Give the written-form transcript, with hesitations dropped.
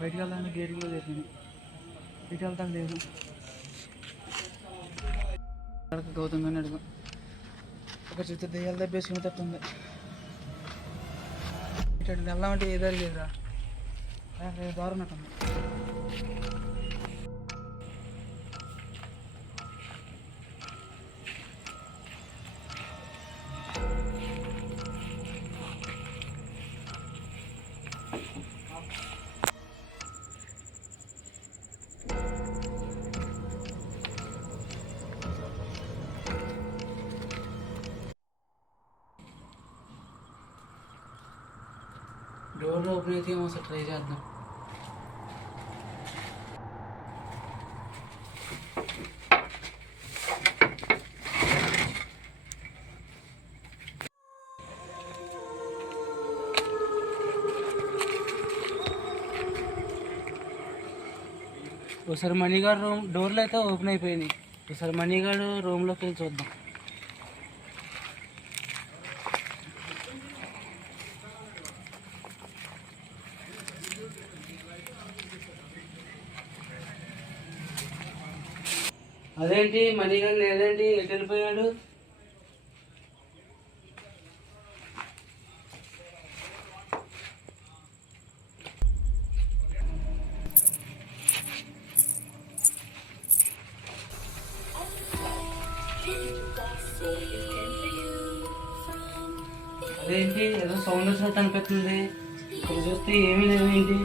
బయటికి వెళ్దాం గేట్ కూడా తెరిచింది. ఇటు వెళ్తాం లేదు. గౌతమ్ గారిని అడుగు. ఒక చిత్త దెయ్యాలు దెబ్బేసుకుని తట్టుంది. ఇటు వెళ్దామంటే ఏదో లేదురా, దారుణ ఉన్నట్టుంది. డోర్ ఓపెన్ అయితే ఏమో ఒకసారి ట్రై చేద్దాం. ఒకసారి మణిగాడు రూమ్ డోర్లు అయితే ఓపెన్ అయిపోయినాయి. ఒకసారి మణిగాడు రూమ్లోకి వెళ్ళి చూద్దాం. అదేంటి మణిగాడు లేదేంటి, ఎటు వెళ్ళిపోయాడు? అదేంటి ఏదో సౌండ్ వచ్చినట్టు అనిపిస్తుంది. ఇక్కడ చూస్తే ఏమీ లేదేంటి?